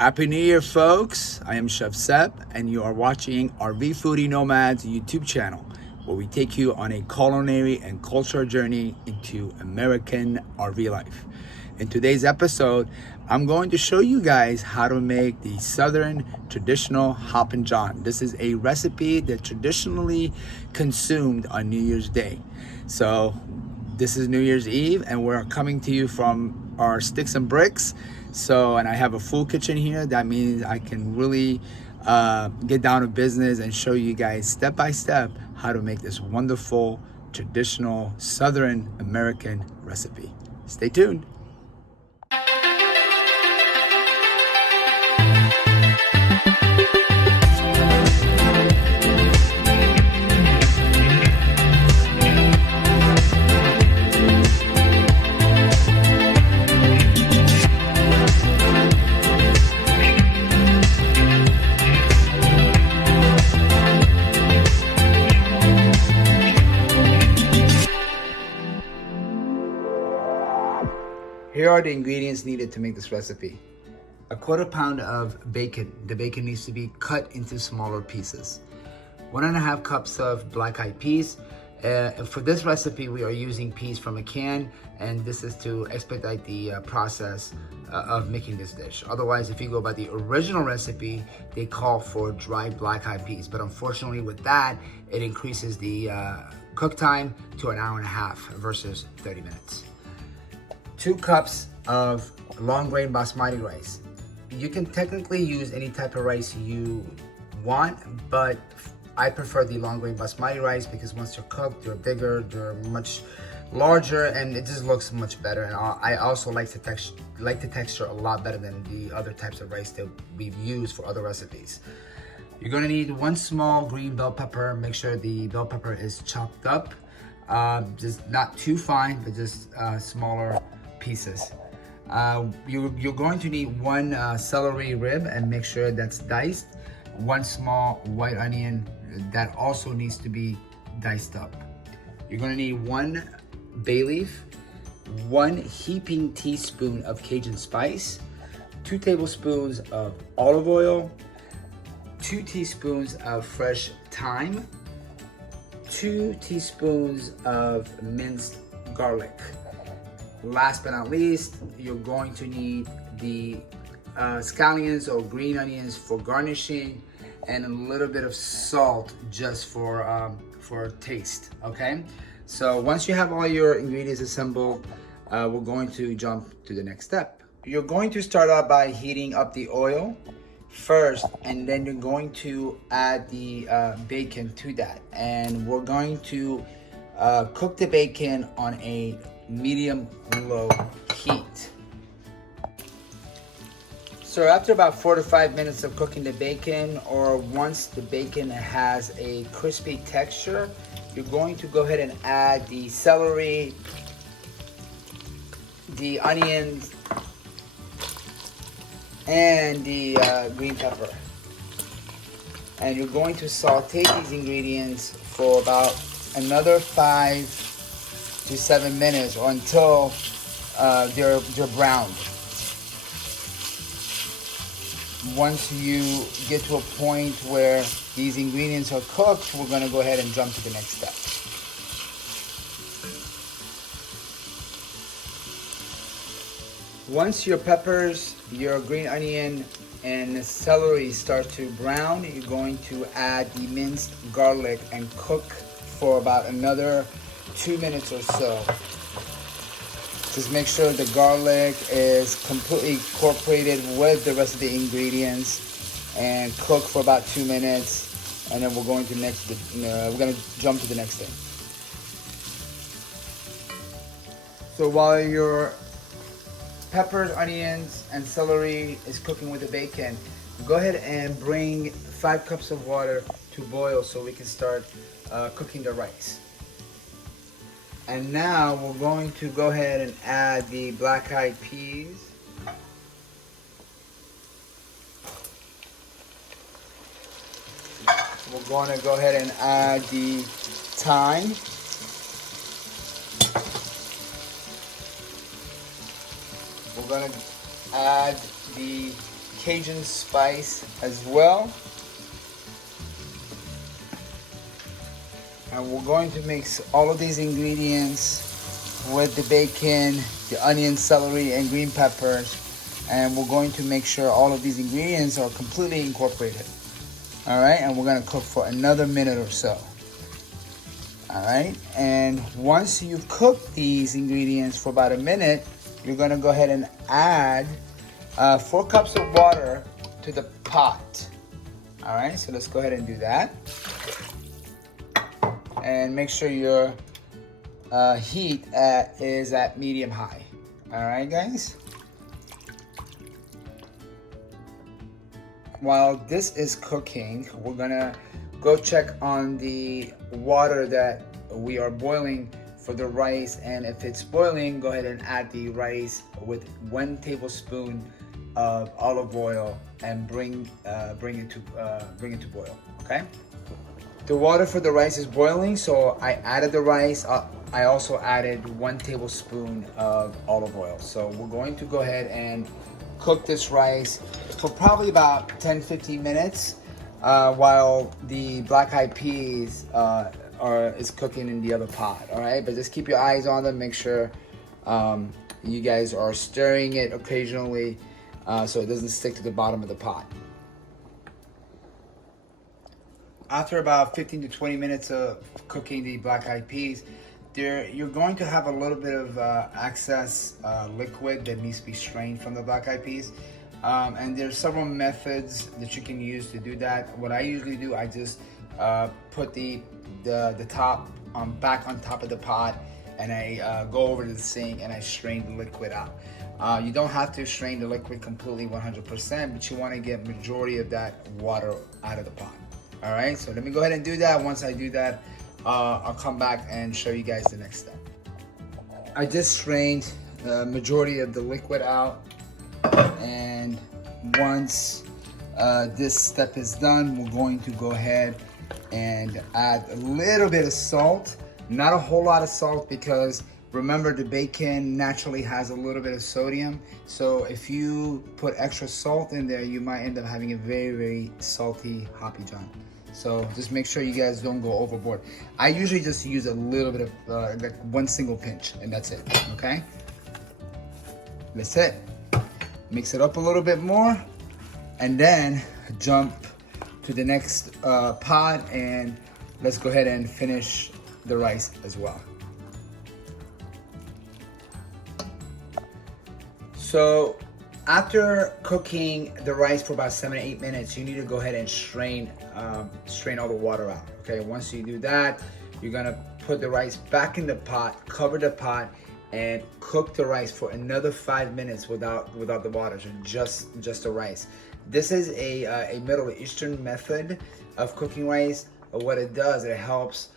Happy New Year, folks. I am Chef Sep, and you are watching RV Foodie Nomads YouTube channel, where we take you on a culinary and cultural journey into American RV life. In today's episode, I'm going to show you guys how to make the Southern traditional Hoppin John. This is a recipe that traditionally consumed on New Year's Day. So this is New Year's Eve, and we're coming to you from our sticks and bricks. And I have a full kitchen here. That means I can really get down to business and show you guys step by step how to make this wonderful traditional Southern American recipe. Stay tuned. Here are the ingredients needed to make this recipe. A quarter pound of bacon. The bacon needs to be cut into smaller pieces. 1.5 cups of black-eyed peas. For this recipe, we are using peas from a can, and this is to expedite the process of making this dish. Otherwise, if you go by the original recipe, they call for dried black-eyed peas. But unfortunately with that, it increases the cook time to 1.5 hours versus 30 minutes. 2 cups of long grain basmati rice. You can technically use any type of rice you want, but I prefer the long grain basmati rice because once they're cooked, they're bigger, they're much larger, and it just looks much better. And I also like the texture a lot better than the other types of rice that we've used for other recipes. You're gonna need 1 small green bell pepper. Make sure the bell pepper is chopped up, just not too fine, but just smaller pieces. You're going to need 1 celery rib, and make sure that's diced. 1 small white onion that also needs to be diced up. You're going to need 1 bay leaf, 1 heaping teaspoon of Cajun spice, 2 tablespoons of olive oil, 2 teaspoons of fresh thyme, 2 teaspoons of minced garlic. Last but not least, you're going to need the scallions or green onions for garnishing, and a little bit of salt just for taste. Okay, so once you have all your ingredients assembled, we're going to jump to the next step. You're going to start out by heating up the oil first, and then you're going to add the bacon to that, and we're going to cook the bacon on a medium-low heat. So after about 4 to 5 minutes of cooking the bacon, or once the bacon has a crispy texture, you're going to go ahead and add the celery, the onions, and the green pepper. And you're going to saute these ingredients for about another 5 to 7 minutes, or until they're browned. Once you get to a point where these ingredients are cooked, we're going to go ahead and jump to the next step. Once your peppers, your green onion, and celery start to brown, you're going to add the minced garlic and cook for about another 2 minutes or so. Just make sure the garlic is completely incorporated with the rest of the ingredients, and cook for about 2 minutes, and then we're going to jump to the next thing. So while your peppers, onions, and celery is cooking with the bacon, go ahead and bring 5 cups of water to boil so we can start cooking the rice. And now we're going to go ahead and add the black-eyed peas. We're going to go ahead and add the thyme. We're going to add the Cajun spice as well. And we're going to mix all of these ingredients with the bacon, the onion, celery, and green peppers. And we're going to make sure all of these ingredients are completely incorporated. All right, and we're gonna cook for another minute or so. All right, and once you've cooked these ingredients for about a minute, you're gonna go ahead and add 4 cups of water to the pot. All right, so let's go ahead and do that. And make sure your heat is at medium high. All right, guys. While this is cooking, we're gonna go check on the water that we are boiling for the rice, and if it's boiling, go ahead and add the rice with 1 tablespoon of olive oil and bring it to boil. Okay. The water for the rice is boiling, so I added the rice. I also added 1 tablespoon of olive oil. So we're going to go ahead and cook this rice for probably about 10-15 minutes while the black eyed peas is cooking in the other pot. All right, but just keep your eyes on them. Make sure you guys are stirring it occasionally so it doesn't stick to the bottom of the pot. After about 15 to 20 minutes of cooking the black eyed peas, you're going to have a little bit of excess liquid that needs to be strained from the black eyed peas. And there's several methods that you can use to do that. What I usually do, I just put the top back on top of the pot, and I go over to the sink and I strain the liquid out. You don't have to strain the liquid completely 100%, but you want to get majority of that water out of the pot. All right, so let me go ahead and do that. Once I do that, I'll come back and show you guys the next step. I just strained the majority of the liquid out, and once this step is done, we're going to go ahead and add a little bit of salt. Not a whole lot of salt, because remember, the bacon naturally has a little bit of sodium. So if you put extra salt in there, you might end up having a very, very salty Hoppy John. So just make sure you guys don't go overboard. I usually just use a little bit of like 1 single pinch, and that's it. Okay, that's it. Mix it up a little bit more, and then jump to the next pot, and let's go ahead and finish the rice as well. So after cooking the rice for about 7 to 8 minutes, you need to go ahead and strain all the water out. Okay, once you do that, you're gonna put the rice back in the pot, cover the pot, and cook the rice for another 5 minutes without the water, so just the rice. This is a Middle Eastern method of cooking rice. What it does, it helps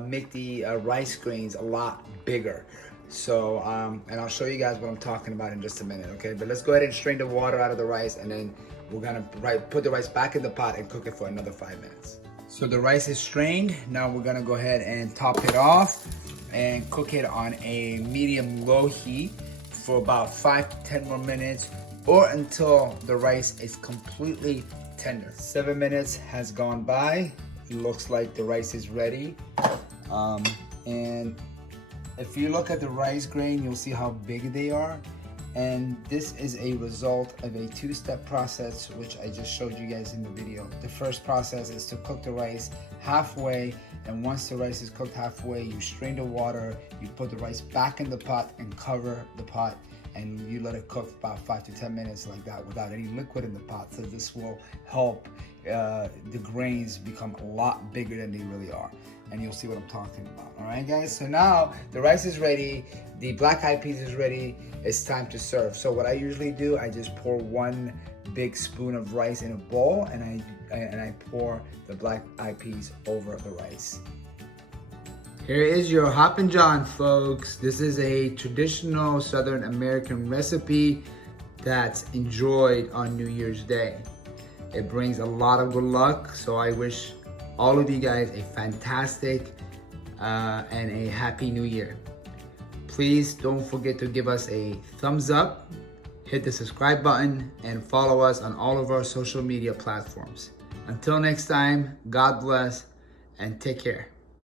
make the rice grains a lot bigger. So, and I'll show you guys what I'm talking about in just a minute, okay? But let's go ahead and strain the water out of the rice, and then we're gonna put the rice back in the pot and cook it for another 5 minutes. So the rice is strained. Now we're gonna go ahead and top it off and cook it on a medium-low heat for about 5 to 10 more minutes, or until the rice is completely tender. 7 minutes has gone by. It looks like the rice is ready. And if you look at the rice grain, you'll see how big they are. And this is a result of a 2-step process, which I just showed you guys in the video. The first process is to cook the rice halfway, and once the rice is cooked halfway, you strain the water, you put the rice back in the pot and cover the pot, and you let it cook about 5 to 10 minutes like that without any liquid in the pot. So this will help the grains become a lot bigger than they really are, and you'll see what I'm talking about. All right, guys, so now the rice is ready, the black eyed peas is ready. It's time to serve. So what I usually do, I just pour 1 big spoon of rice in a bowl, and I pour the black eyed peas over the rice. Here is your Hoppin' John, folks. This is a traditional Southern American recipe that's enjoyed on New Year's Day. It brings a lot of good luck, so I wish all of you guys a fantastic and a happy new year. Please don't forget to give us a thumbs up, hit the subscribe button, and follow us on all of our social media platforms. Until next time, God bless and take care.